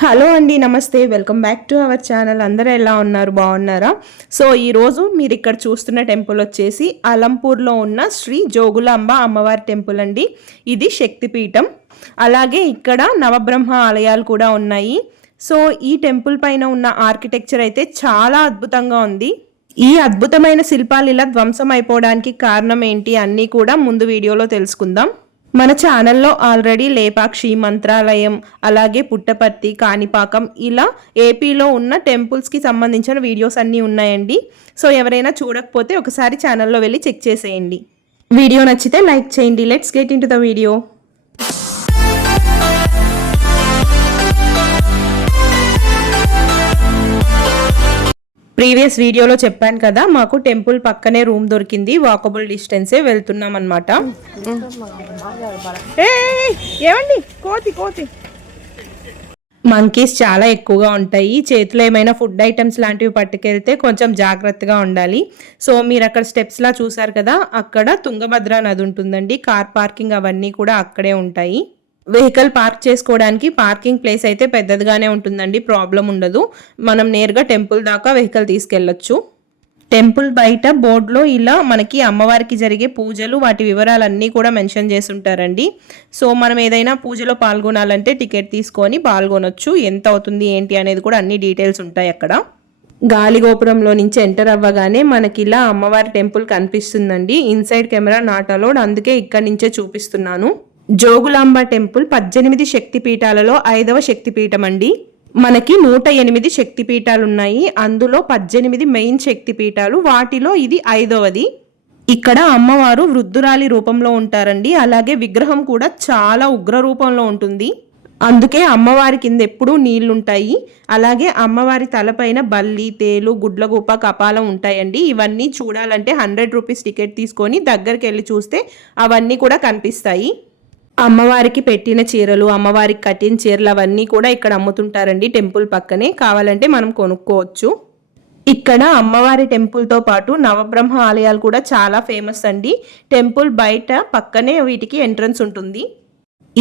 Hello అండి నమస్తే. Welcome back to our channel. అందరూ ఎలా ఉన్నారు? బాగున్నారా? సో ఈరోజు మీరు ఇక్కడ చూస్తున్న టెంపుల్ వచ్చేసి అలంపూర్లో ఉన్న శ్రీ జోగులాంబ అమ్మవారి టెంపుల్ అండి. ఇది శక్తిపీఠం. అలాగే ఇక్కడ నవబ్రహ్మ ఆలయాలు కూడా ఉన్నాయి. సో ఈ టెంపుల్ పైన ఉన్న ఆర్కిటెక్చర్ అయితే చాలా అద్భుతంగా ఉంది. ఈ అద్భుతమైన శిల్పాలు ఇలా ధ్వంసం అయిపోవడానికి కారణం ఏంటి అన్నీ కూడా ముందు వీడియోలో తెలుసుకుందాం. మన ఛానల్లో ఆల్రెడీ లేపాక్షి మంత్రాలయం అలాగే పుట్టపర్తి కాణిపాకం ఇలా ఏపీలో ఉన్న టెంపుల్స్కి సంబంధించిన వీడియోస్ అన్నీ ఉన్నాయండి. సో ఎవరైనా చూడకపోతే ఒకసారి ఛానల్లో వెళ్ళి చెక్ చేసేయండి. వీడియో నచ్చితే లైక్ చేయండి. Let's get into the video. Previous వీడియోలో చెప్పాను కదా మాకు టెంపుల్ పక్కనే రూమ్ దొరికింది వాకబుల్ డిస్టెన్సే వెళ్తున్నాం అనమాట ఏమండి? కోతి కోతి. మంకీస్ చాలా ఎక్కువగా ఉంటాయి. చేతిలో ఏమైనా ఫుడ్ ఐటమ్స్ లాంటివి పట్టుకెళ్తే కొంచెం జాగ్రత్తగా ఉండాలి. సో మీరు అక్కడ స్టెప్స్లా చూసారు కదా అక్కడ తుంగభద్ర నది ఉంటుందండి. కార్ పార్కింగ్ అవన్నీ కూడా అక్కడే ఉంటాయి. వెహికల్ పార్క్ చేసుకోవడానికి పార్కింగ్ ప్లేస్ అయితే పెద్దదిగానే ఉంటుందండి. ప్రాబ్లం ఉండదు. మనం నేరుగా టెంపుల్ దాకా వెహికల్ తీసుకెళ్ళొచ్చు. టెంపుల్ బయట బోర్డులో ఇలా మనకి అమ్మవారికి జరిగే పూజలు వాటి వివరాలన్నీ కూడా మెన్షన్ చేసి ఉంటారండి సో మనం ఏదైనా పూజలో పాల్గొనాలంటే టికెట్ తీసుకొని పాల్గొనొచ్చు. ఎంత అవుతుంది ఏంటి అనేది కూడా అన్ని డీటెయిల్స్ ఉంటాయి అక్కడ. గాలి గోపురంలో నుంచి ఎంటర్ అవ్వగానే మనకి ఇలా అమ్మవారి టెంపుల్ కనిపిస్తుందండి. Inside camera not allowed. అందుకే ఇక్కడి నుంచే చూపిస్తున్నాను. జోగులాంబ టెంపుల్ పద్దెనిమిది శక్తిపీఠాలలో ఐదవ శక్తిపీఠం అండి మనకి నూట ఎనిమిది శక్తిపీఠాలు ఉన్నాయి అందులో పద్దెనిమిది మెయిన్ శక్తిపీఠాలు. వాటిలో ఇది ఐదవది. ఇక్కడ అమ్మవారు వృద్ధురాలి రూపంలో ఉంటారండి. అలాగే విగ్రహం కూడా చాలా ఉగ్ర రూపంలో ఉంటుంది. అందుకే అమ్మవారి కింద ఎప్పుడూ నీళ్ళుంటాయి. అలాగే అమ్మవారి తలపైన బల్లి తేలు గుడ్లగూప కపాలం ఉంటాయండి. ఇవన్నీ చూడాలంటే హండ్రెడ్ రూపీస్ టికెట్ తీసుకొని దగ్గరికి వెళ్ళి చూస్తే అవన్నీ కూడా కనిపిస్తాయి. అమ్మవారికి పెట్టిన చీరలు అమ్మవారికి కట్టిన చీరలు అవన్నీ కూడా ఇక్కడ అమ్ముతుంటారండి టెంపుల్ పక్కనే. కావాలంటే మనం కొనుక్కోవచ్చు. ఇక్కడ అమ్మవారి టెంపుల్తో పాటు నవబ్రహ్మ ఆలయాలు కూడా చాలా ఫేమస్ అండి. టెంపుల్ బయట పక్కనే వీటికి ఎంట్రన్స్ ఉంటుంది.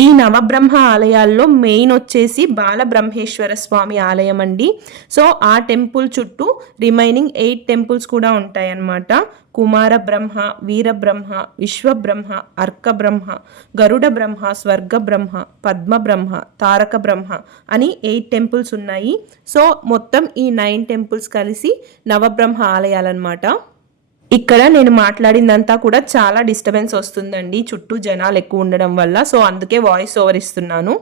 ఈ నవబ్రహ్మ ఆలయాల్లో మెయిన్ వచ్చేసి బాలబ్రహ్మేశ్వర స్వామి ఆలయం అండి. సో ఆ టెంపుల్ చుట్టూ రిమైనింగ్ ఎయిట్ టెంపుల్స్ కూడా ఉంటాయన్నమాట. కుమార బ్రహ్మ వీరబ్రహ్మ విశ్వబ్రహ్మ అర్క బ్రహ్మ గరుడ బ్రహ్మ స్వర్గ బ్రహ్మ పద్మ బ్రహ్మ తారక బ్రహ్మ అని ఎయిట్ టెంపుల్స్ ఉన్నాయి. సో మొత్తం ఈ నైన్ టెంపుల్స్ కలిసి నవబ్రహ్మ ఆలయాలన్నమాట. ఇక్కడ నేను మాట్లాడిందంతా కూడా చాలా డిస్టర్బెన్స్ వస్తుందండి. చుట్టూ జనాలు ఎక్కువ ఉండడం వల్ల. సో అందుకే వాయిస్ ఓవర్ ఇస్తున్నాను.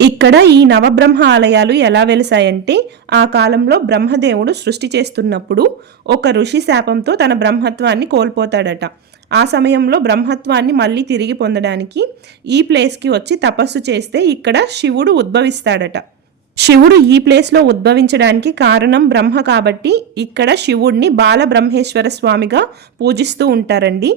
ఇక్కడ ఈ నవబ్రహ్మ ఆలయాలు ఎలా వెలిసాయంటే ఆ కాలంలో బ్రహ్మదేవుడు సృష్టి చేస్తున్నప్పుడు ఒక ఋషి శాపంతో తన బ్రహ్మత్వాన్ని కోల్పోతాడట. ఆ సమయంలో బ్రహ్మత్వాన్ని మళ్ళీ తిరిగి పొందడానికి ఈ ప్లేస్కి వచ్చి తపస్సు చేస్తే ఇక్కడ శివుడు ఉద్భవిస్తాడట. శివుడు ఈ ప్లేస్లో ఉద్భవించడానికి కారణం బ్రహ్మ కాబట్టి ఇక్కడ శివుడిని బాలబ్రహ్మేశ్వర స్వామిగా పూజిస్తూ ఉంటారండి.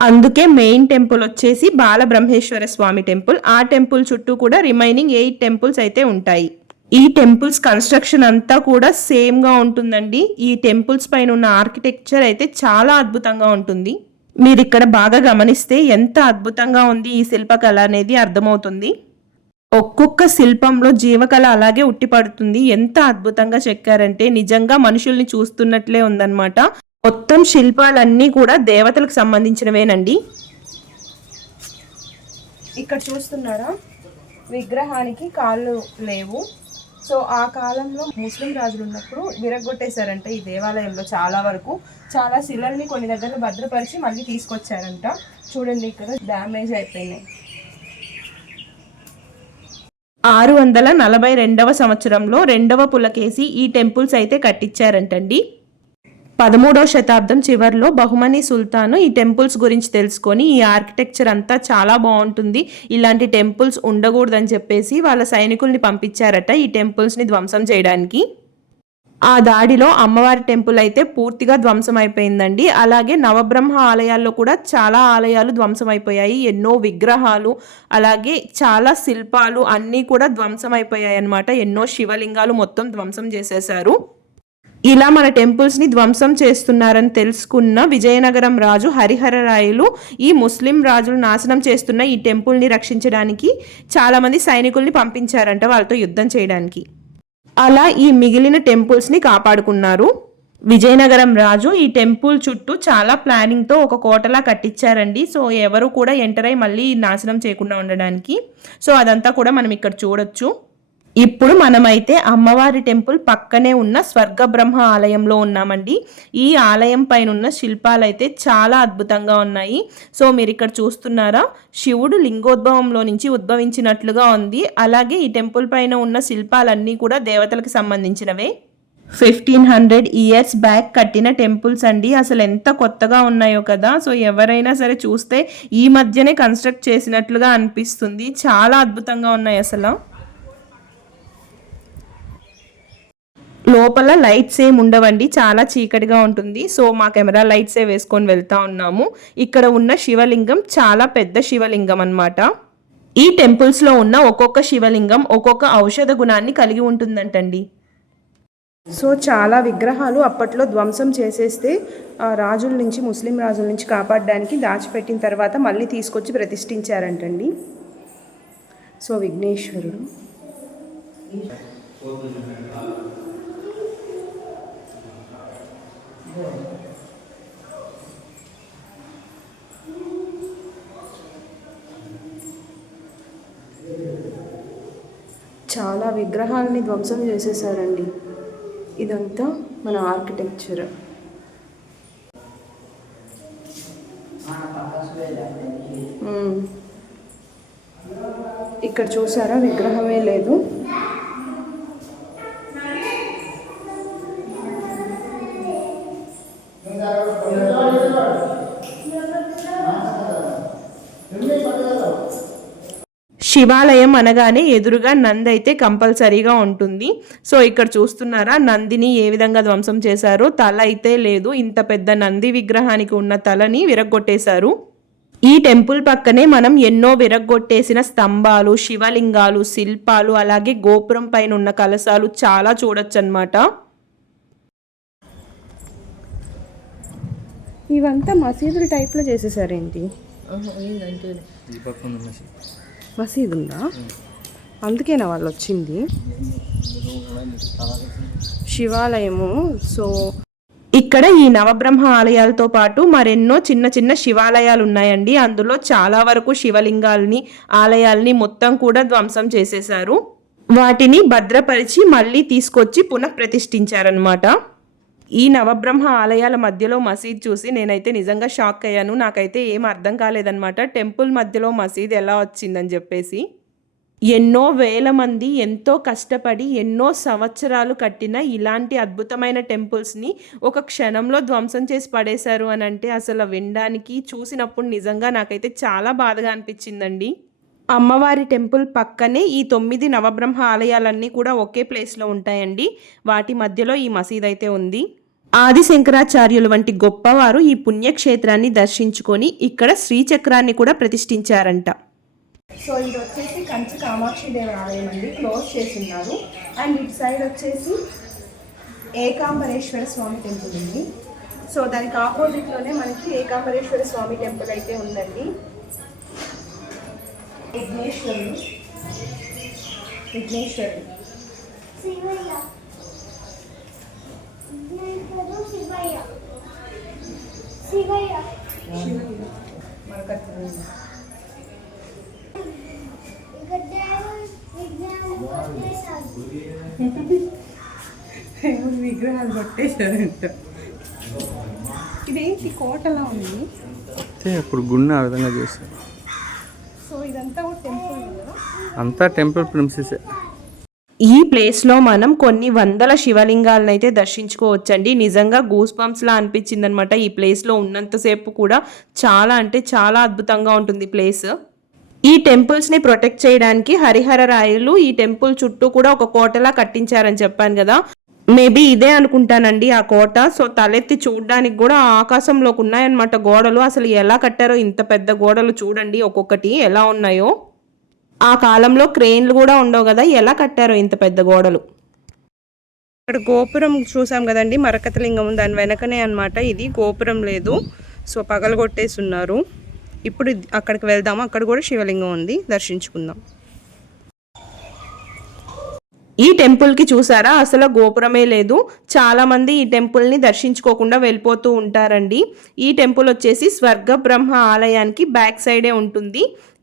అందుకే మెయిన్ టెంపుల్ వచ్చేసి బాలబ్రహ్మేశ్వర స్వామి టెంపుల్ ఆ టెంపుల్ చుట్టూ కూడా రిమైనింగ్ ఎయిట్ టెంపుల్స్ అయితే ఉంటాయి. ఈ టెంపుల్స్ కన్స్ట్రక్షన్ అంతా కూడా సేమ్గా ఉంటుందండి. ఈ టెంపుల్స్ పైన ఉన్న ఆర్కిటెక్చర్ అయితే చాలా అద్భుతంగా ఉంటుంది. మీరు ఇక్కడ బాగా గమనిస్తే ఎంత అద్భుతంగా ఉంది ఈ శిల్పకళ అనేది అర్థమవుతుంది. ఒక్కొక్క శిల్పంలో జీవకళ అలాగే ఉట్టిపడుతుంది. ఎంత అద్భుతంగా చెక్కారంటే నిజంగా మనుషుల్ని చూస్తున్నట్లే ఉందన్నమాట. మొత్తం శిల్పాలన్నీ కూడా దేవతలకు సంబంధించినవేనండి. ఇక్కడ చూస్తున్నారా? విగ్రహానికి కాళ్ళు లేవు. సో ఆ కాలంలో ముస్లిం రాజులు ఉన్నప్పుడు విరగొట్టేశారంట ఈ దేవాలయంలో చాలా వరకు. చాలా శిలల్ని కొన్ని దగ్గర భద్రపరిచి మళ్ళీ తీసుకొచ్చారంట. చూడండి ఇక్కడ డ్యామేజ్ అయిపోయినాయి. ఆరు వందల నలభై రెండవ సంవత్సరంలో రెండవ పులకేసి ఈ టెంపుల్స్ అయితే కట్టించారంటండి. పదమూడవ శతాబ్దం చివరిలో బహుమని సుల్తాను ఈ టెంపుల్స్ గురించి తెలుసుకొని ఈ ఆర్కిటెక్చర్ అంతా చాలా బాగుంటుంది ఇలాంటి టెంపుల్స్ ఉండకూడదని చెప్పేసి వాళ్ళ సైనికుల్ని పంపించారట ఈ టెంపుల్స్ని ధ్వంసం చేయడానికి. ఆ దాడిలో అమ్మవారి టెంపుల్ అయితే పూర్తిగా ధ్వంసం అయిపోయిందండి అలాగే నవబ్రహ్మ ఆలయాల్లో కూడా చాలా ఆలయాలు ధ్వంసం అయిపోయాయి ఎన్నో విగ్రహాలు అలాగే చాలా శిల్పాలు అన్నీ కూడా ధ్వంసం అయిపోయాయి అనమాట ఎన్నో శివలింగాలు మొత్తం ధ్వంసం చేసేశారు. ఇలా మన టెంపుల్స్ని ధ్వంసం చేస్తున్నారని తెలుసుకున్న విజయనగరం రాజు హరిహరరాయలు ఈ ముస్లిం రాజులు నాశనం చేస్తున్న ఈ టెంపుల్ని రక్షించడానికి చాలామంది సైనికుల్ని పంపించారంట వాళ్ళతో యుద్ధం చేయడానికి. అలా ఈ మిగిలిన టెంపుల్స్ని కాపాడుకున్నారు. విజయనగరం రాజు ఈ టెంపుల్ చుట్టూ చాలా ప్లానింగ్తో ఒక కోటలా కట్టించారండి సో ఎవరు కూడా ఎంటర్ అయి మళ్ళీ నాశనం చేయకుండా ఉండడానికి. సో అదంతా కూడా మనం ఇక్కడ చూడొచ్చు. ఇప్పుడు మనమైతే అమ్మవారి టెంపుల్ పక్కనే ఉన్న స్వర్గ బ్రహ్మ ఆలయంలో ఉన్నామండి. ఈ ఆలయం పైన ఉన్న శిల్పాలు అయితే చాలా అద్భుతంగా ఉన్నాయి. సో మీరు ఇక్కడ చూస్తున్నారా? శివుడు లింగోద్భవంలో నుంచి ఉద్భవించినట్లుగా ఉంది. అలాగే ఈ టెంపుల్ పైన ఉన్న శిల్పాలన్నీ కూడా దేవతలకు సంబంధించినవే. ఫిఫ్టీన్ హండ్రెడ్ ఇయర్స్ బ్యాక్ కట్టిన టెంపుల్స్ అండి. అసలు ఎంత కొత్తగా ఉన్నాయో కదా. సో ఎవరైనా సరే చూస్తే ఈ మధ్యనే కన్స్ట్రక్ట్ చేసినట్లుగా అనిపిస్తుంది. చాలా అద్భుతంగా ఉన్నాయి అసలు. లోపల లైట్స్ ఏమి ఉండవండి. చాలా చీకటిగా ఉంటుంది. సో మా కెమెరా లైట్సే వేసుకొని వెళ్తా ఉన్నాము. ఇక్కడ ఉన్న శివలింగం చాలా పెద్ద శివలింగం అన్నమాట. ఈ టెంపుల్స్లో ఉన్న ఒక్కొక్క శివలింగం ఒక్కొక్క ఔషధ గుణాన్ని కలిగి ఉంటుందంటండి. సో చాలా విగ్రహాలు అప్పట్లో ధ్వంసం చేసేస్తే ఆ రాజుల నుంచి ముస్లిం రాజుల నుంచి కాపాడడానికి దాచిపెట్టిన తర్వాత మళ్ళీ తీసుకొచ్చి ప్రతిష్ఠించారంటండి. సో విఘ్నేశ్వరుడు. చాలా విగ్రహాలని ధ్వంసం చేసేసారండి. ఇదంతా మన ఆర్కిటెక్చర్. ఇక్కడ చూసారా? విగ్రహమే లేదు. శివాలయం అనగానే ఎదురుగా నంది అయితే కంపల్సరీగా ఉంటుంది. సో ఇక్కడ చూస్తున్నారా? నందిని ఏ విధంగా ధ్వంసం చేశారో? తల అయితే లేదు. ఇంత పెద్ద నంది విగ్రహానికి ఉన్న తలని విరగ్గొట్టేశారు. ఈ టెంపుల్ పక్కనే మనం ఎన్నో విరగ్గొట్టేసిన స్తంభాలు శివలింగాలు శిల్పాలు అలాగే గోపురం పైన ఉన్న కలశాలు చాలా చూడొచ్చు అనమాట ఇవంతా మసీదుల టైప్లో చేసేసారేంటి? మసీదు ఉందా అందుకేనా వాళ్ళు వచ్చింది శివాలయము సో ఇక్కడ ఈ నవబ్రహ్మ ఆలయాలతో పాటు మరెన్నో చిన్న చిన్న శివాలయాలు ఉన్నాయండి అందులో చాలా వరకు శివలింగాల్ని ఆలయాల్ని మొత్తం కూడా ధ్వంసం చేసేశారు. వాటిని భద్రపరిచి మళ్ళీ తీసుకొచ్చి పునఃప్రతిష్ఠించారనమాట ఈ నవబ్రహ్మ ఆలయాల మధ్యలో మసీద్ చూసి నేనైతే నిజంగా షాక్ అయ్యాను. నాకైతే ఏం అర్థం కాలేదన్నమాట. టెంపుల్ మధ్యలో మసీద్ ఎలా వచ్చిందని చెప్పేసి. ఎన్నో వేల మంది ఎంతో కష్టపడి ఎన్నో సంవత్సరాలు కట్టిన ఇలాంటి అద్భుతమైన టెంపుల్స్ని ఒక క్షణంలో ధ్వంసం చేసి పడేశారు అని అంటే అసలు వినడానికి చూసినప్పుడు నిజంగా నాకైతే చాలా బాధగా అనిపించిందండి. అమ్మవారి టెంపుల్ పక్కనే ఈ తొమ్మిది నవబ్రహ్మ ఆలయాలన్నీ కూడా ఒకే ప్లేస్లో ఉంటాయండి. వాటి మధ్యలో ఈ మసీద్ అయితే ఉంది. ఆది శంకరాచార్యులు వంటి గొప్పవారు ఈ పుణ్యక్షేత్రాన్ని దర్శించుకొని ఇక్కడ శ్రీచక్రాన్ని కూడా ప్రతిష్ఠించారంట. సో ఇది వచ్చేసి కంచి కామాక్షి దేవి ఆలయం అండి. క్లోజ్ చేసి ఉన్నారు అండ్ ఇటు సైడ్ వచ్చేసి ఏకాంబరేశ్వర స్వామి టెంపుల్ ఉంది. సో దానికి ఆపోజిట్లోనే మనకి ఏకాంబరేశ్వర స్వామి టెంపుల్ అయితే ఉందండి. విఘ్నేశ్వరుడు. విఘ్నేశ్వరుడు. శివయ్య. శివయ్య. విగ్రహాలు కొట్టేశారంట? ఇదేంటి కోటలా ఉంది? అప్పుడు గుడిని ఆ విధంగా చేస్తారు సో ఇదంతా కూడా టెంపుల్ కదా అంతా టెంపుల్ ప్రిన్సెసే ఈ ప్లేస్లో మనం కొన్ని వందల శివలింగాలను అయితే దర్శించుకోవచ్చండి. నిజంగా గూస్ లా అనిపించింది అనమాట ఈ ప్లేస్లో ఉన్నంతసేపు కూడా. చాలా అంటే చాలా అద్భుతంగా ఉంటుంది ప్లేస్ ఈ టెంపుల్స్ని ప్రొటెక్ట్ చేయడానికి హరిహర రాయలు ఈ టెంపుల్ చుట్టూ కూడా ఒక కోటలా కట్టించారని చెప్పాను కదా. మేబీ ఇదే అనుకుంటానండి ఆ కోట. సో తలెత్తి చూడడానికి కూడా ఆకాశంలోకి ఉన్నాయన్నమాట గోడలు. అసలు ఎలా కట్టారో ఇంత పెద్ద గోడలు చూడండి ఒక్కొక్కటి ఎలా ఉన్నాయో. ఆ కాలంలో క్రెయిన్లు కూడా ఉండవు కదా ఎలా కట్టారో ఇంత పెద్ద గోడలు. ఇక్కడ గోపురం చూసాం కదండి మరకతలింగం దాని వెనకనే అనమాట ఇది గోపురం లేదు. సో పగలగొట్టేసి ఉన్నారు. ఇప్పుడు అక్కడికి వెళ్దాము. అక్కడ కూడా శివలింగం ఉంది. దర్శించుకుందాం. ఈ టెంపుల్కి చూసారా? అసలు గోపురమే లేదు. చాలామంది ఈ టెంపుల్ని దర్శించుకోకుండా వెళ్ళిపోతూ ఉంటారండి. ఈ టెంపుల్ వచ్చేసి స్వర్గ బ్రహ్మ ఆలయానికి బ్యాక్ సైడే ఉంటుంది.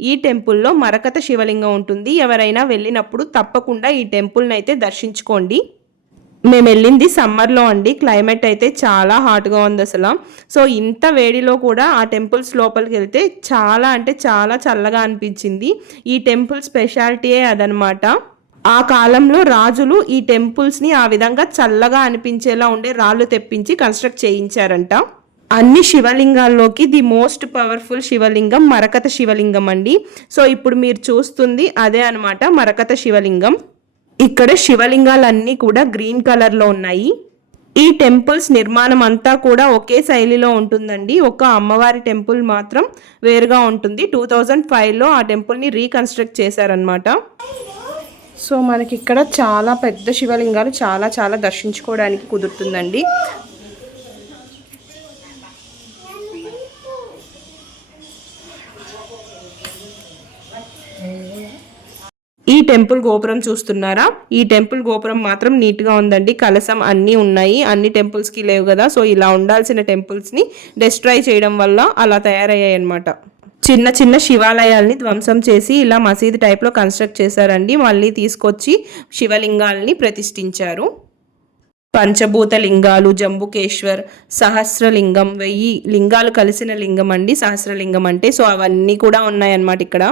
ఈ టెంపుల్లో మరకత శివలింగం ఉంటుంది. ఎవరైనా వెళ్ళినప్పుడు తప్పకుండా ఈ టెంపుల్ని అయితే దర్శించుకోండి. మేము వెళ్ళింది సమ్మర్లో అండి. క్లైమేట్ అయితే చాలా హాట్గా ఉంది అసలు. సో ఇంత వేడిలో కూడా ఆ టెంపుల్స్ లోపలికి వెళ్తే చాలా అంటే చాలా చల్లగా అనిపించింది. ఈ టెంపుల్ స్పెషాలిటీయే అదనమాట ఆ కాలంలో రాజులు ఈ టెంపుల్స్ని ఆ విధంగా చల్లగా అనిపించేలా ఉండే రాళ్ళు తెప్పించి కన్స్ట్రక్ట్ చేయించారంట. అన్ని శివలింగాల్లోకి ది మోస్ట్ పవర్ఫుల్ శివలింగం మరకత శివలింగం అండి. సో ఇప్పుడు మీరు చూస్తుంది అదే అనమాట మరకత శివలింగం. ఇక్కడ శివలింగాలన్నీ కూడా గ్రీన్ కలర్లో ఉన్నాయి. ఈ టెంపుల్స్ నిర్మాణం అంతా కూడా ఒకే శైలిలో ఉంటుందండి. ఒక అమ్మవారి టెంపుల్ మాత్రం వేరుగా ఉంటుంది. టూ థౌజండ్ ఫైవ్లో ఆ టెంపుల్ని రీకన్స్ట్రక్ట్ చేశారనమాట సో మనకి ఇక్కడ చాలా పెద్ద శివలింగాలు చాలా చాలా దర్శించుకోవడానికి కుదురుతుందండి. ఈ టెంపుల్ గోపురం చూస్తున్నారా? ఈ టెంపుల్ గోపురం మాత్రం నీట్గా ఉందండి. కలసం అన్నీ ఉన్నాయి. అన్ని టెంపుల్స్కి లేవు కదా. సో ఇలా ఉండాల్సిన టెంపుల్స్ని డెస్ట్రాయ్ చేయడం వల్ల అలా తయారయ్యాయి అన్నమాట చిన్న చిన్న శివాలయాల్ని ధ్వంసం చేసి ఇలా మసీదు టైప్లో కన్స్ట్రక్ట్ చేశారండి. మళ్ళీ తీసుకొచ్చి శివలింగాల్ని ప్రతిష్ఠించారు. పంచభూత లింగాలు జంబుకేశ్వర్ సహస్రలింగం వెయ్యి లింగాలు కలిసిన లింగం అండి. సహస్రలింగం అంటే సో అవన్నీ కూడా ఉన్నాయన్నమాట ఇక్కడ.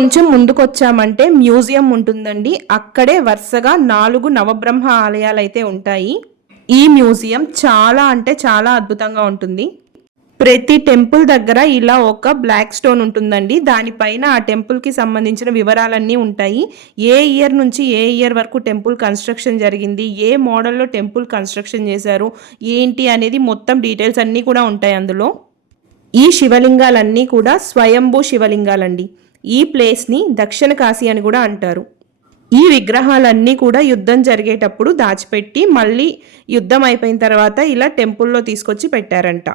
కొంచెం ముందుకొచ్చామంటే మ్యూజియం ఉంటుందండి. అక్కడే వరుసగా నాలుగు నవబ్రహ్మ ఆలయాలు అయితే ఉంటాయి. ఈ మ్యూజియం చాలా అంటే చాలా అద్భుతంగా ఉంటుంది. ప్రతి టెంపుల్ దగ్గర ఇలా ఒక బ్లాక్ స్టోన్ ఉంటుందండి. దానిపైన ఆ టెంపుల్కి సంబంధించిన వివరాలన్నీ ఉంటాయి. ఏ ఇయర్ నుంచి ఏ ఇయర్ వరకు టెంపుల్ కన్స్ట్రక్షన్ జరిగింది? ఏ మోడల్లో టెంపుల్ కన్స్ట్రక్షన్ చేశారు? ఏంటి అనేది మొత్తం డీటెయిల్స్ అన్నీ కూడా ఉంటాయి అందులో. ఈ శివలింగాలన్నీ కూడా స్వయంభూ శివలింగాలండి. ఈ ప్లేస్ని దక్షిణ కాశీ అని కూడా అంటారు. ఈ విగ్రహాలన్నీ కూడా యుద్ధం జరిగేటప్పుడు దాచిపెట్టి మళ్ళీ యుద్ధం అయిపోయిన తర్వాత ఇలా టెంపుల్లో తీసుకొచ్చి పెట్టారంట.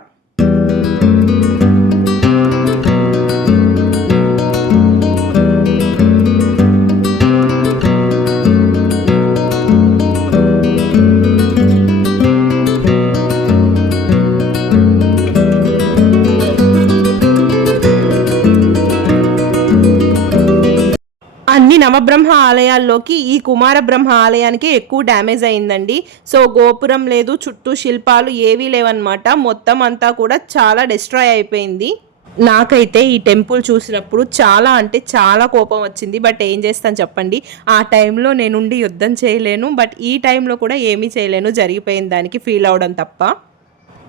అన్ని నవబ్రహ్మ ఆలయాల్లోకి ఈ కుమార బ్రహ్మ ఆలయానికి ఎక్కువ డ్యామేజ్ అయిందండి. సో గోపురం లేదు చుట్టూ శిల్పాలు ఏవీ లేవన్నమాట. మొత్తం అంతా కూడా చాలా డిస్ట్రాయ్ అయిపోయింది. నాకైతే ఈ టెంపుల్ చూసినప్పుడు చాలా అంటే చాలా కోపం వచ్చింది. బట్ ఏం చేస్తాను చెప్పండి. ఆ టైంలో నేనుండి యుద్ధం చేయలేను. బట్ ఈ టైంలో కూడా ఏమీ చేయలేను. జరిగిపోయిన దానికి ఫీల్ అవడం తప్ప.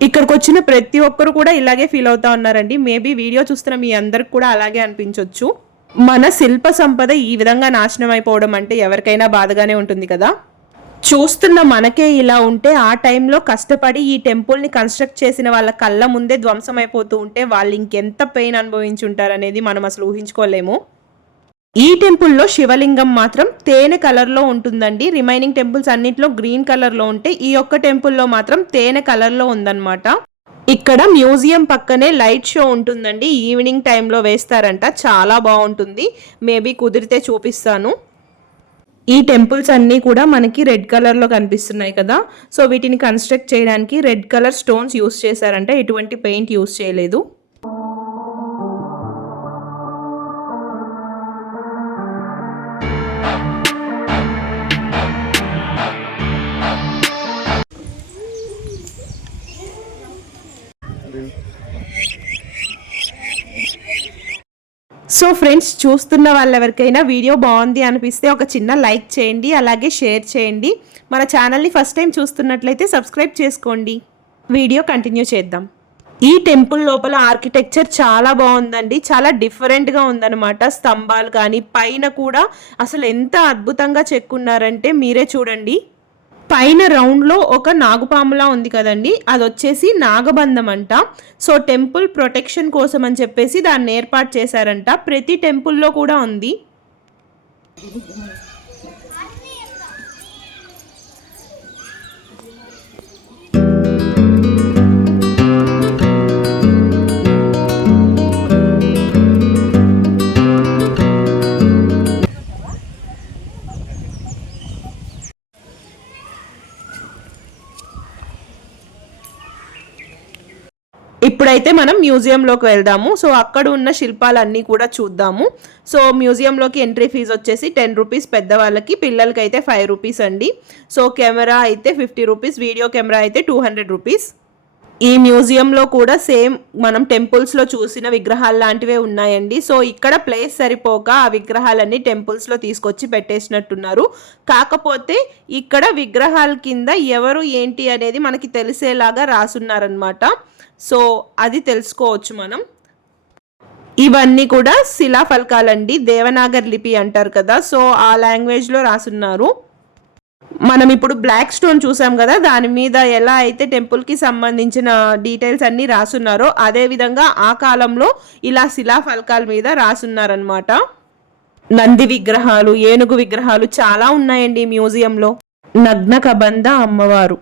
ఇక్కడికి వచ్చిన ప్రతి ఒక్కరు కూడా ఇలాగే ఫీల్ అవుతా ఉన్నారండి. మేబీ వీడియో చూస్తున్న మీ అందరికి కూడా అలాగే అనిపించవచ్చు మన శిల్ప సంపద ఈ విధంగా నాశనం అయిపోవడం అంటే ఎవరికైనా బాధగానే ఉంటుంది కదా? చూస్తున్న మనకే ఇలా ఉంటే ఆ టైంలో కష్టపడి ఈ టెంపుల్ని కన్స్ట్రక్ట్ చేసిన వాళ్ళ కళ్ళ ముందే ధ్వంసం అయిపోతూ ఉంటే వాళ్ళు ఇంకెంత పెయిన్ అనుభవించి ఉంటారనేది మనం అసలు ఊహించుకోలేము. ఈ టెంపుల్లో శివలింగం మాత్రం తేనె కలర్లో ఉంటుందండి. రిమైనింగ్ టెంపుల్స్ అన్నింటిలో గ్రీన్ కలర్లో ఉంటే ఈ ఒక్క టెంపుల్లో మాత్రం తేనె కలర్లో ఉందన్నమాట. ఇక్కడ మ్యూజియం పక్కనే లైట్ షో ఉంటుందండి. ఈవినింగ్ టైంలో వేస్తారంట. చాలా బాగుంటుంది. మేబీ కుదిరితే చూపిస్తాను. ఈ టెంపుల్స్ అన్నీ కూడా మనకి రెడ్ కలర్లో కనిపిస్తున్నాయి కదా. సో వీటిని కన్స్ట్రక్ట్ చేయడానికి రెడ్ కలర్ స్టోన్స్ యూస్ చేశారంట. ఎటువంటి పెయింట్ యూస్ చేయలేదు. సో ఫ్రెండ్స్ చూస్తున్న వాళ్ళెవరికైనా వీడియో బాగుంది అనిపిస్తే ఒక చిన్న లైక్ చేయండి అలాగే షేర్ చేయండి. మన ఛానల్ని ఫస్ట్ టైం చూస్తున్నట్లయితే సబ్స్క్రైబ్ చేసుకోండి. వీడియో కంటిన్యూ చేద్దాం. ఈ టెంపుల్ లోపల ఆర్కిటెక్చర్ చాలా బాగుందండి. చాలా డిఫరెంట్గా ఉందన్నమాట. స్తంభాలు కానీ పైన కూడా అసలు ఎంత అద్భుతంగా చెక్కున్నారంటే మీరే చూడండి. పైన రౌండ్లో ఒక నాగుపాములా ఉంది కదండి అది వచ్చేసి నాగబంధం అంట సో టెంపుల్ ప్రొటెక్షన్ కోసం అని చెప్పేసి దాన్ని ఏర్పాటు చేశారంట. ప్రతి టెంపుల్లో కూడా ఉంది. ఇప్పుడైతే మనం మ్యూజియంలోకి వెళ్దాము. సో అక్కడ ఉన్న శిల్పాలన్నీ కూడా చూద్దాము. సో మ్యూజియంలోకి ఎంట్రీ ఫీజు వచ్చేసి టెన్ రూపీస్ పెద్దవాళ్ళకి పిల్లలకి అయితే ఫైవ్ రూపీస్ అండి. సో కెమెరా అయితే ఫిఫ్టీ రూపీస్ వీడియో కెమెరా అయితే టూ హండ్రెడ్ రూపీస్. ఈ మ్యూజియంలో కూడా సేమ్ మనం టెంపుల్స్లో చూసిన విగ్రహాలు లాంటివే ఉన్నాయండి. సో ఇక్కడ ప్లేస్ సరిపోక ఆ విగ్రహాలన్నీ టెంపుల్స్లో తీసుకొచ్చి పెట్టేసినట్టున్నారు. కాకపోతే ఇక్కడ విగ్రహాల కింద ఎవరు ఏంటి అనేది మనకి తెలిసేలాగా రాసున్నారనమాట సో అది తెలుసుకోవచ్చు మనం. ఇవన్నీ కూడా శిలాఫలకాలండి. దేవనాగర్ లిపి అంటారు కదా. సో ఆ లాంగ్వేజ్లో రాసున్నారు. మనం ఇప్పుడు బ్లాక్ స్టోన్ చూసాం కదా. దాని మీద ఎలా అయితే టెంపుల్కి సంబంధించిన డీటెయిల్స్ అన్నీ రాసున్నారో అదే విధంగా ఆ కాలంలో ఇలా శిలాఫలకాల మీద రాసున్నారనమాట నంది విగ్రహాలు ఏనుగు విగ్రహాలు చాలా ఉన్నాయండి మ్యూజియంలో నగ్న కబంధ అమ్మవారు.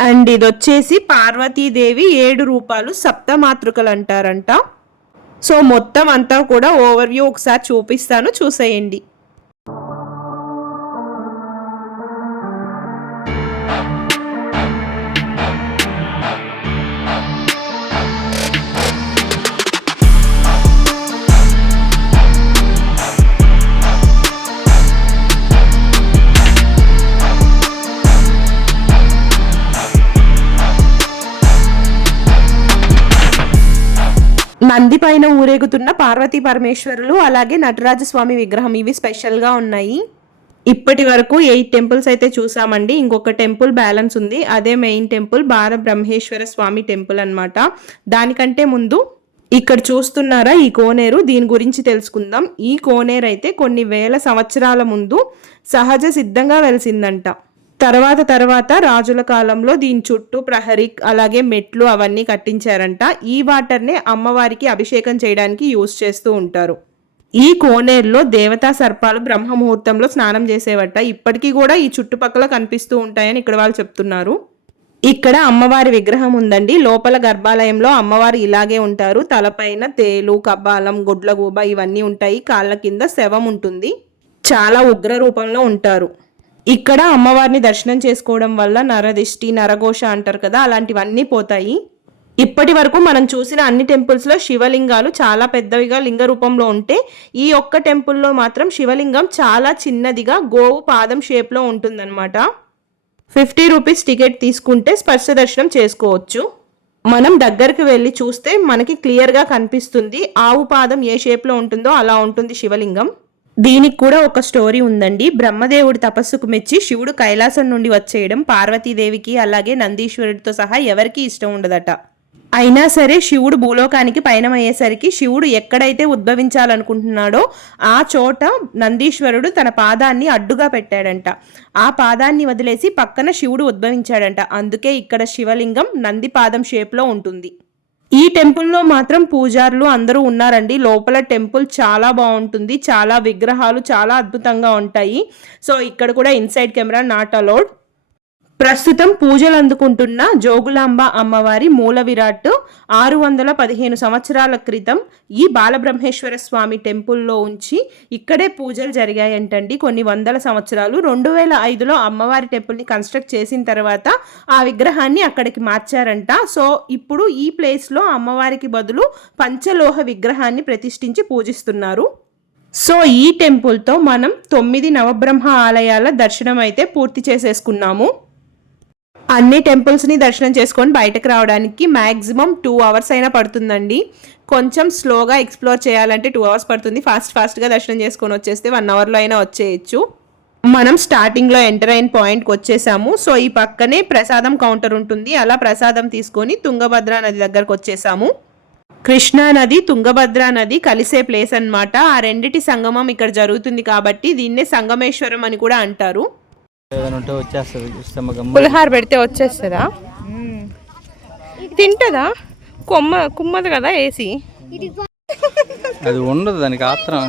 అండ్ ఇది వచ్చేసి పార్వతీదేవి ఏడు రూపాలు సప్తమాతృకలు అంటారంట సో మొత్తం అంతా కూడా ఓవర్వ్యూ ఒకసారి చూపిస్తాను చూసేయండి. నంది పైన ఊరేగుతున్న పార్వతీ పరమేశ్వరులు అలాగే నటరాజ స్వామి విగ్రహం ఇవి స్పెషల్గా ఉన్నాయి. ఇప్పటి వరకు ఎయిట్ టెంపుల్స్ అయితే చూసామండి. ఇంకొక టెంపుల్ బ్యాలెన్స్ ఉంది. అదే main temple Bala Brahmeshwara Swamy temple అనమాట దానికంటే ముందు ఇక్కడ చూస్తున్నారా ఈ కోనేరు? దీని గురించి తెలుసుకుందాం. ఈ కోనేరు అయితే కొన్ని వేల సంవత్సరాల ముందు సహజ సిద్ధంగా వెలిసిందంట. తర్వాత తర్వాత రాజుల కాలంలో దీని చుట్టూ ప్రహరీ అలాగే మెట్లు అవన్నీ కట్టించారంట. ఈ వాటర్నే అమ్మవారికి అభిషేకం చేయడానికి యూజ్ చేస్తూ ఉంటారు. ఈ కోనేరులో దేవతా సర్పాలు బ్రహ్మ ముహూర్తంలో స్నానం చేసేవట. ఇప్పటికీ కూడా ఈ చుట్టుపక్కల కనిపిస్తూ ఉంటాయని ఇక్కడ వాళ్ళు చెప్తున్నారు. ఇక్కడ అమ్మవారి విగ్రహం ఉందండి. లోపల గర్భాలయంలో అమ్మవారు ఇలాగే ఉంటారు. తలపైన తేలు కబ్బాలం గుడ్లగూబ ఇవన్నీ ఉంటాయి. కాళ్ళ కింద శవం ఉంటుంది. చాలా ఉగ్ర రూపంలో ఉంటారు. ఇక్కడ అమ్మవారిని దర్శనం చేసుకోవడం వల్ల నరదిష్టి నరఘోష అంటారు కదా అలాంటివన్నీ పోతాయి. ఇప్పటి వరకు మనం చూసిన అన్ని టెంపుల్స్లో శివలింగాలు చాలా పెద్దవిగా లింగ రూపంలో ఉంటే ఈ ఒక్క టెంపుల్లో మాత్రం శివలింగం చాలా చిన్నదిగా గోవు పాదం షేప్లో ఉంటుందన్నమాట. ఫిఫ్టీ రూపీస్ టికెట్ తీసుకుంటే స్పర్శ దర్శనం చేసుకోవచ్చు. మనం దగ్గరికి వెళ్ళి చూస్తే మనకి క్లియర్గా కనిపిస్తుంది ఆవు పాదం ఏ షేప్లో ఉంటుందో అలా ఉంటుంది శివలింగం. దీనికి కూడా ఒక స్టోరీ ఉందండి. బ్రహ్మదేవుడి తపస్సుకు మెచ్చి శివుడు కైలాసం నుండి వచ్చేయడం పార్వతీదేవికి అలాగే నందీశ్వరుడితో సహా ఎవరికీ ఇష్టం ఉండదట. అయినా సరే శివుడు భూలోకానికి పయనమయ్యేసరికి శివుడు ఎక్కడైతే ఉద్భవించాలనుకుంటున్నాడో ఆ చోట నందీశ్వరుడు తన పాదాన్ని అడ్డుగా పెట్టాడంట. ఆ పాదాన్ని వదిలేసి పక్కన శివుడు ఉద్భవించాడంట. అందుకే ఇక్కడ శివలింగం నంది పాదం షేప్లో ఉంటుంది. ఈ టెంపుల్లో మాత్రం పూజారులు అందరూ ఉన్నారండి. లోపల టెంపుల్ చాలా బాగుంటుంది. చాలా విగ్రహాలు చాలా అద్భుతంగా ఉంటాయి. సో ఇక్కడ కూడా ఇన్సైడ్ కెమెరా నాట్ అలౌడ్. ప్రస్తుతం పూజలు అందుకుంటున్న జోగులాంబ అమ్మవారి మూల విరాట్ ఆరు వందల పదిహేను సంవత్సరాల క్రితం ఈ బాలబ్రహ్మేశ్వర స్వామి టెంపుల్లో ఉంచి ఇక్కడే పూజలు జరిగాయంటండి. కొన్ని వందల సంవత్సరాలు రెండు వేల ఐదులో అమ్మవారి టెంపుల్ని కన్స్ట్రక్ట్ చేసిన తర్వాత ఆ విగ్రహాన్ని అక్కడికి మార్చారంట. సో ఇప్పుడు ఈ ప్లేస్లో అమ్మవారికి బదులు పంచలోహ విగ్రహాన్ని ప్రతిష్ఠించి పూజిస్తున్నారు. సో ఈ టెంపుల్తో మనం తొమ్మిది నవబ్రహ్మ ఆలయాల దర్శనం అయితే పూర్తి చేసేసుకున్నాము. అన్ని టెంపుల్స్ని దర్శనం చేసుకొని బయటకు రావడానికి మ్యాక్సిమం టూ అవర్స్ అయినా పడుతుందండి. కొంచెం స్లోగా ఎక్స్ప్లోర్ చేయాలంటే టూ అవర్స్ పడుతుంది. ఫాస్ట్ ఫాస్ట్గా దర్శనం చేసుకొని వచ్చేస్తే వన్ అవర్లో అయినా వచ్చేయచ్చు. మనం స్టార్టింగ్లో ఎంటర్ అయిన పాయింట్కి వచ్చేసాము. సో ఈ పక్కనే ప్రసాదం కౌంటర్ ఉంటుంది. అలా ప్రసాదం తీసుకొని తుంగభద్ర నది దగ్గరకు వచ్చేసాము. కృష్ణా నది తుంగభద్ర నది కలిసే ప్లేస్ అనమాట ఆ రెండిటి సంగమం ఇక్కడ జరుగుతుంది కాబట్టి దీన్నే సంగమేశ్వరం అని కూడా అంటారు. ఏదైనా ఉంటే వచ్చేస్తుంది గమ్మ పులిహార పెడితే వచ్చేస్తుందా? తింటుందా? కొమ్మ కుమ్మదు కదా వేసి అది ఉండదు దానికి ఆత్రం.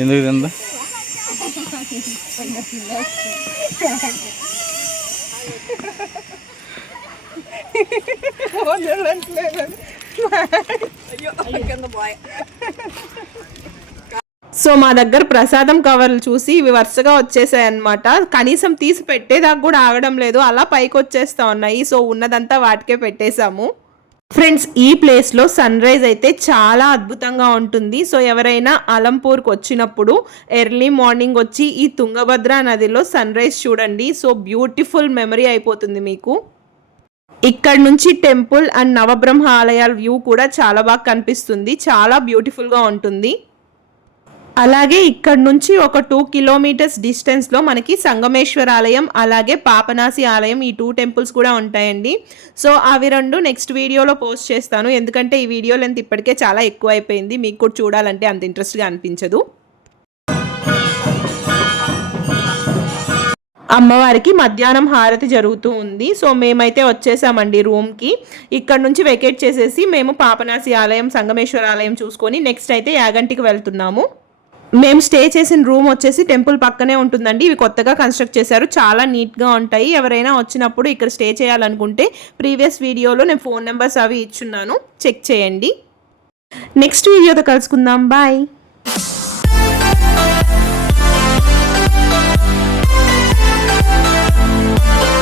ఎందుకు తిందా? సో మా దగ్గర ప్రసాదం కవర్లు చూసి ఇవి వరుసగా వచ్చేసాయి అనమాట కనీసం తీసి పెట్టేదాకా కూడా ఆగడం లేదు. అలా పైకి వచ్చేస్తా ఉన్నాయి. సో ఉన్నదంతా వాటికే పెట్టేశాము. ఫ్రెండ్స్ ఈ ప్లేస్లో సన్ రైజ్ అయితే చాలా అద్భుతంగా ఉంటుంది. సో ఎవరైనా అలంపూర్కి వచ్చినప్పుడు ఎర్లీ మార్నింగ్ వచ్చి ఈ తుంగభద్ర నదిలో సన్ రైజ్ చూడండి. సో బ్యూటిఫుల్ మెమరీ అయిపోతుంది మీకు. ఇక్కడ నుంచి టెంపుల్ అండ్ నవబ్రహ్మ ఆలయాల వ్యూ కూడా చాలా బాగా కనిపిస్తుంది. చాలా బ్యూటిఫుల్గా ఉంటుంది. అలాగే ఇక్కడ నుంచి ఒక టూ కిలోమీటర్స్ డిస్టెన్స్లో మనకి సంగమేశ్వర ఆలయం అలాగే పాపనాసి ఆలయం ఈ టూ టెంపుల్స్ కూడా ఉంటాయండి. సో అవి రెండు నెక్స్ట్ వీడియోలో పోస్ట్ చేస్తాను. ఎందుకంటే ఈ వీడియో లెంత్ ఇప్పటికే చాలా ఎక్కువ అయిపోయింది. మీకు కూడా చూడాలంటే అంత ఇంట్రెస్ట్గా అనిపించదు. అమ్మవారికి మధ్యాహ్నం హారతి జరుగుతూ ఉంది. సో మేమైతే వచ్చేసామండి రూమ్కి. ఇక్కడ నుంచి వెకేట్ చేసేసి మేము పాపనాసి ఆలయం సంగమేశ్వర ఆలయం చూసుకొని నెక్స్ట్ అయితే యాగంటికి వెళ్తున్నాము. మేము స్టే చేసిన రూమ్ వచ్చేసి టెంపుల్ పక్కనే ఉంటుందండి. ఇవి కొత్తగా కన్స్ట్రక్ట్ చేశారు. చాలా నీట్గా ఉంటాయి. ఎవరైనా వచ్చినప్పుడు ఇక్కడ స్టే చేయాలనుకుంటే ప్రీవియస్ వీడియోలో నేను ఫోన్ నెంబర్స్ అవి ఇచ్చున్నాను. చెక్ చేయండి. నెక్స్ట్ వీడియోతో కలుసుకుందాం. బాయ్. Bye.